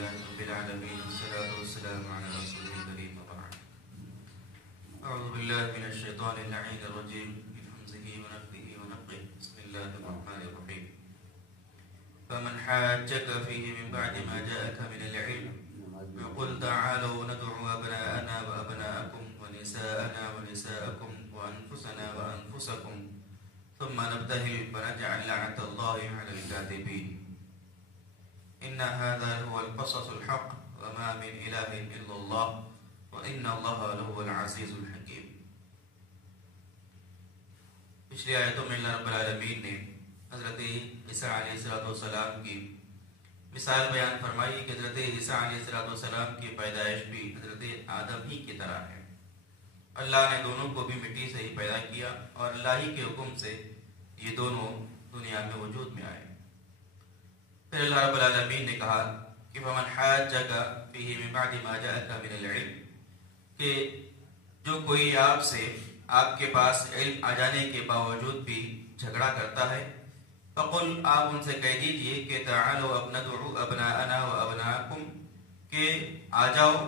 لله رب العالمين والصلاة والسلام على رسوله الكريم وبعد. أعوذ بالله من الشيطان اللعين الرجيم من همزه ونفثه ونفثه. بسم الله الرحمن الرحيم. فمن حاجك فيه من بعد ما جاءك من العلم فقل تعالوا ندعو أبناءنا وأبناءكم ونساءنا ونساءكم وأنفسنا وأنفسكم ثم نبتهل فنجعل لعنة الله على الكاذبين. إن هذا هو القصص الحق وما من إله إلا الله وإن الله لهو العزيز الحكيم. پچھلی آیتوں میں اللہ رب العالمین نے حضرت عیسیٰ علیہ السلام کی مثال بیان فرمائی کہ حضرت عیسیٰ علیہ السلام کی پیدائش بھی حضرت آدم ہی کی طرح ہے. اللہ نے دونوں کو بھی مٹی سے ہی پیدا کیا اور اللہ ہی کے حکم سے یہ دونوں دنیا میں وجود میں آئے. پھر اللہ رب العالمین نے کہا کہ فمن حاجک فیہ من بعد ما جاءک من العلم، کہ جو کوئی آپ سے آپ کے پاس علم آ جانے کے باوجود بھی جھگڑا کرتا ہے، فقل، آپ ان سے کہہ دیجئے کہ تعالوا ندعو ابناءنا و ابناءکم، کہ آ جاؤ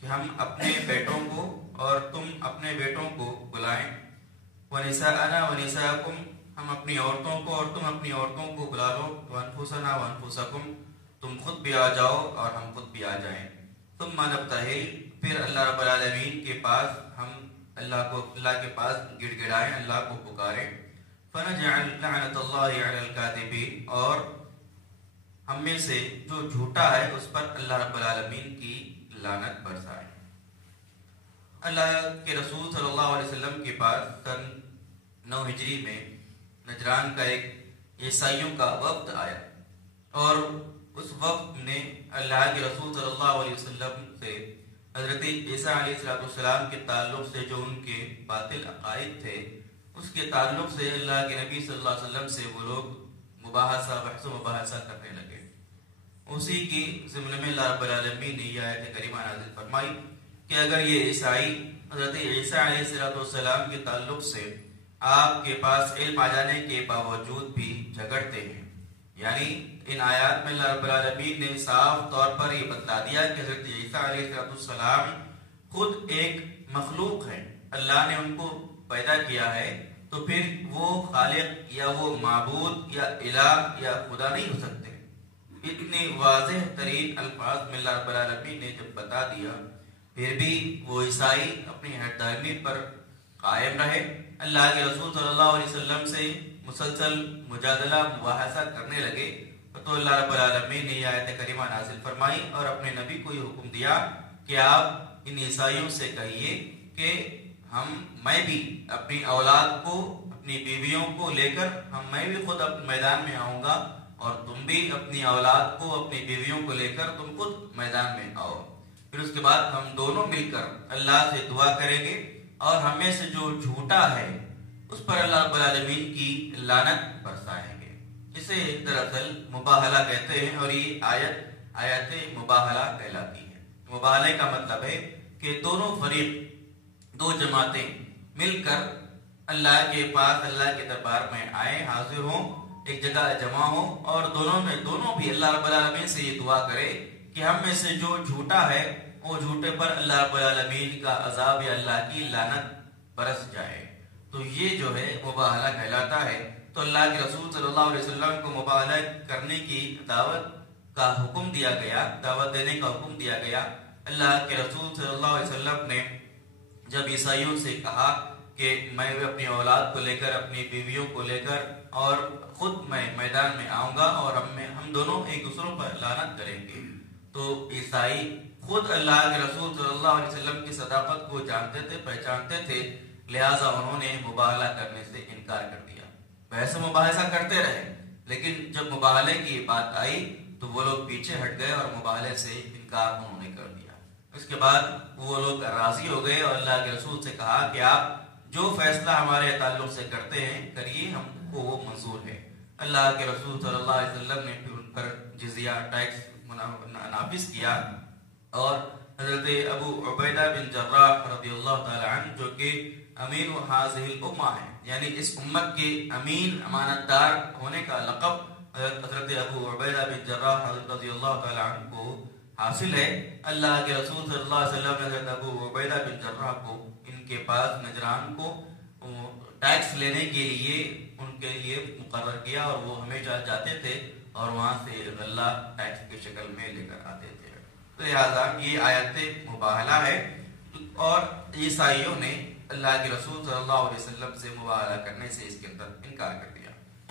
کہ ہم اپنے بیٹوں کو اور تم اپنے بیٹوں کو بلائیں، ونساءنا ونساءکم، ہم اپنی عورتوں کو اور تم اپنی عورتوں کو بلا لو، وانفسنا وانفسکم، تم خود بھی آ جاؤ اور ہم خود بھی آ جائیں. ثم نبتہل، پھر اللہ رب العالمین کے پاس ہم اللہ کے پاس گڑ گڑائیں، اللہ کو پکاریں. فنجعل لعنت اللہ علی الکاذبین، اور ہم میں سے جو جھوٹا ہے اس پر اللہ رب العالمین کی لعنت برسائیں. اللہ کے رسول صلی اللہ علیہ وسلم کے پاس سن 9 ہجری میں نجران کا ایک عیسائیوں کا وقت آیا، اور اس وقت نے اللہ کے رسول صلی اللہ علیہ وسلم سے حضرت عیسیٰ علیہ السلام کے تعلق سے جو ان کے باطل عقائد تھے اس کے تعلق سے اللہ کے نبی صلی اللہ علیہ وسلم سے وہ لوگ بحث و مباحثہ کرنے لگے. اسی کی ضمن میں اللہ رب العالمین نے یہ آیت کریمہ نازل فرمائی کہ اگر یہ عیسائی حضرت عیسیٰ علیہ السلام کے تعلق سے آپ کے پاس علم آ جانے کے باوجود بھی جھگڑتے ہیں، یعنی ان آیات میں اللہ رب العالمین نے صاف طور پر یہ بتلا دیا کہ حضرت عیسیٰ علیہ السلام خود ایک مخلوق ہے، اللہ نے ان کو پیدا کیا ہے، تو پھر وہ خالق یا وہ معبود یا الہ یا خدا نہیں ہو سکتے. اتنے واضح ترین الفاظ میں اللہ رب العالمین نے جب بتا دیا، پھر بھی وہ عیسائی اپنی حقداری پر قائم رہے، اللہ کے رسول صلی اللہ علیہ وسلم سے مسلسل مجادلہ مباحثہ کرنے لگے. تو اللہ رب العالمین نے یہ آیت کریمہ نازل فرمائی اور اپنے نبی کو یہ حکم دیا کہ آپ ان عیسائیوں سے کہیے کہ میں بھی اپنی اولاد کو، اپنی بیویوں کو لے کر میں بھی خود اپنے میدان میں آؤں گا، اور تم بھی اپنی اولاد کو، اپنی بیویوں کو لے کر تم خود میدان میں آؤ. پھر اس کے بعد ہم دونوں مل کر اللہ سے دعا کریں گے اور ہمیں سے جو جھوٹا ہے اس پر اللہ رب العالمین کی لعنت برسائیں گے. اسے دراصل مباہلہ کہتے ہیں، اور یہ آیت مباہلہ کہلاتی ہے. مباہلے کا مطلب ہے کہ دونوں فریق، دو جماعتیں مل کر اللہ کے پاس، اللہ کے دربار میں آئیں، حاضر ہوں، ایک جگہ جمع ہوں، اور دونوں بھی اللہ رب العالمین سے یہ دعا کرے کہ ہم میں سے جو جھوٹا ہے وہ جھوٹے پر اللہ رب العالمین کا عذاب یا اللہ کی لعنت برس جائے. تو یہ جو ہے مباہلہ کہلاتا ہے. تو اللہ کے رسول صلی اللہ علیہ وسلم کو مباہلہ کرنے کی دعوت کا حکم دیا گیا، دعوت دینے کا حکم دیا گیا. اللہ کے رسول صلی اللہ علیہ وسلم نے جب عیسائیوں سے کہا کہ میں اپنی اولاد کو لے کر، اپنی بیویوں کو لے کر اور خود میں میدان میں آؤں گا اور ہم دونوں ایک دوسروں پر لعنت کریں گے، تو عیسائی خود اللہ کے رسول صلی اللہ علیہ وسلم کی صداقت کو جانتے تھے، پہچانتے تھے، لہٰذا انہوں نے مباہلہ کرنے سے انکار کر دیا. ویسے مباحثہ کرتے رہے، لیکن جب مباہلے کی بات آئی تو وہ لوگ پیچھے ہٹ گئے اور مباہلے سے انکار انہوں نے کر دیا. اس کے بعد وہ لوگ راضی ہو گئے اور اللہ کے رسول سے کہا کہ آپ جو فیصلہ ہمارے تعلق سے کرتے ہیں کریے، ہم کو وہ منظور ہے. اللہ کے رسول صلی اللہ علیہ وسلم نے پھر ان پر جزیہ، ٹیکس نافذ کیا، اور حضرت ابو عبیدہ بن جراح رضی اللہ تعالی عنہ جو کہ امین هذه الامہ ہیں، یعنی اس امت کے امین، امانت دار ہونے کا لقب حضرت ابو عبیدہ بن جراح رضی اللہ تعالی عنہ کو حاصل ہے۔ اللہ کے رسول صلی اللہ علیہ وسلم نے حضرت ابو عبیدہ بن جراح کو ان کے پاس نجران کو ٹیکس لینے کے لیے ان کے لیے مقرر کیا، اور وہ ہمیشہ جاتے تھے اور وہاں سے غلہ ٹیکس کی شکل میں لے کر آتے تھے۔ تو لہٰذا یہ آیت مباہلہ ہے، اور عیسائیوں نے اللہ کے رسول صلی اللہ علیہ وسلم سے مباہلہ کرنے سے اس کے اندر انکار کر دیا۔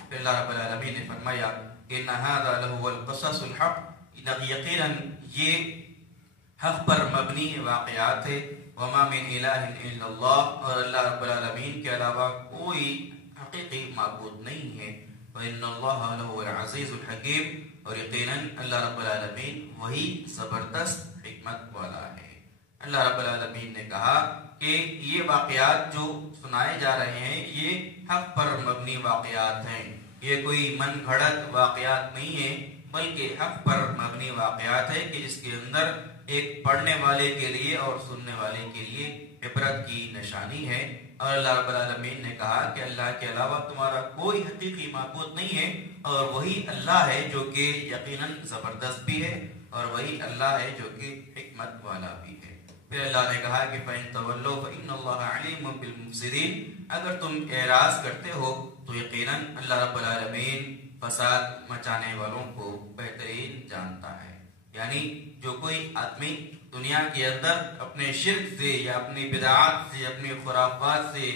پھر اللہ رب العالمین نے فرمایا ان ھذا لہو القصص الحق، یقیناً یہ حق پر مبنی واقعات ہے۔ وما من الہ الا اللہ، اور اللہ رب العالمین کے علاوہ کوئی حقیقی معبود نہیں ہے۔ وان اللہ لہو العزیز الحکیم، اور یقیناً اللہ رب العالمین وہی زبردست حکمت والا ہے۔ اللہ رب العالمین نے کہا کہ یہ واقعات جو سنائے جا رہے ہیں یہ حق پر مبنی واقعات ہیں، یہ کوئی من گھڑت واقعات نہیں ہیں، بلکہ حق پر مبنی واقعات ہے کہ جس کے اندر ایک پڑھنے والے کے لیے اور سننے والے کے لیے عبرت کی نشانی ہے۔ اور اللہ رب العالمین نے کہا کہ اللہ کے علاوہ تمہارا کوئی حقیقی معبود نہیں ہے، اور وہی اللہ ہے جو کہ یقیناً زبردست بھی ہے، اور وہی اللہ ہے جو کہ حکمت والا بھی ہے۔ پھر اللہ نے کہا کہ فَإِن تَوَلَّوْا فَإِنَّ اللَّهَ عَلِيمٌ بِالْمُفْسِدِينَ، اگر تم اعراض کرتے ہو تو یقیناً اللہ رب العالمین فساد مچانے والوں کو بہترین جانتا ہے۔ یعنی جو کوئی آدمی دنیا کے اندر اپنے شرک سے یا اپنی بدعات سے، اپنی خرافات سے،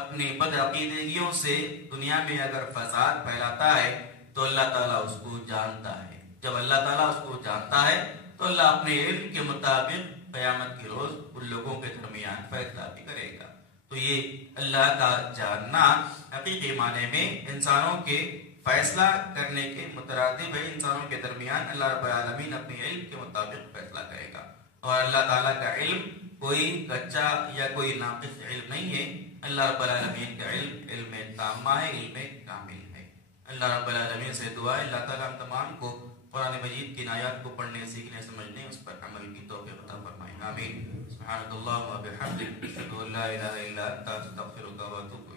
اپنی بدعقیدگیوں سے دنیا میں اگر فساد پھیلاتا ہے تو اللہ تعالیٰ اس کو جانتا ہے۔ جب اللہ تعالیٰ اس کو جانتا ہے تو اللہ اپنے علم کے مطابق قیامت کے روز ان لوگوں کے درمیان فیصلہ بھی کرے گا۔ تو یہ اللہ کا جاننا حقیقی معنی میں انسانوں کے فیصلہ کرنے کے مترادف ہے۔ انسانوں کے درمیان اللہ رب العالمین اپنے علم کے مطابق فیصلہ کرے گا، اور اللہ تعالیٰ کا علم کوئی کچا یا کوئی ناقص علم نہیں ہے۔ اللہ رب العالمین کا علم تامہ ہے، علم کامل ہے۔ اللہ رب العالمین سے دعا ہے اللہ تعالیٰ ہم تمام کو قرآن مجید کی آیات کو پڑھنے، سیکھنے، سمجھنے، اس پر عمل کی توفیق عطا فرمائے، آمین۔ سبحانک اللہم و بحمدک، اشہد ان لا الہ الا انت، استغفرک و اتوب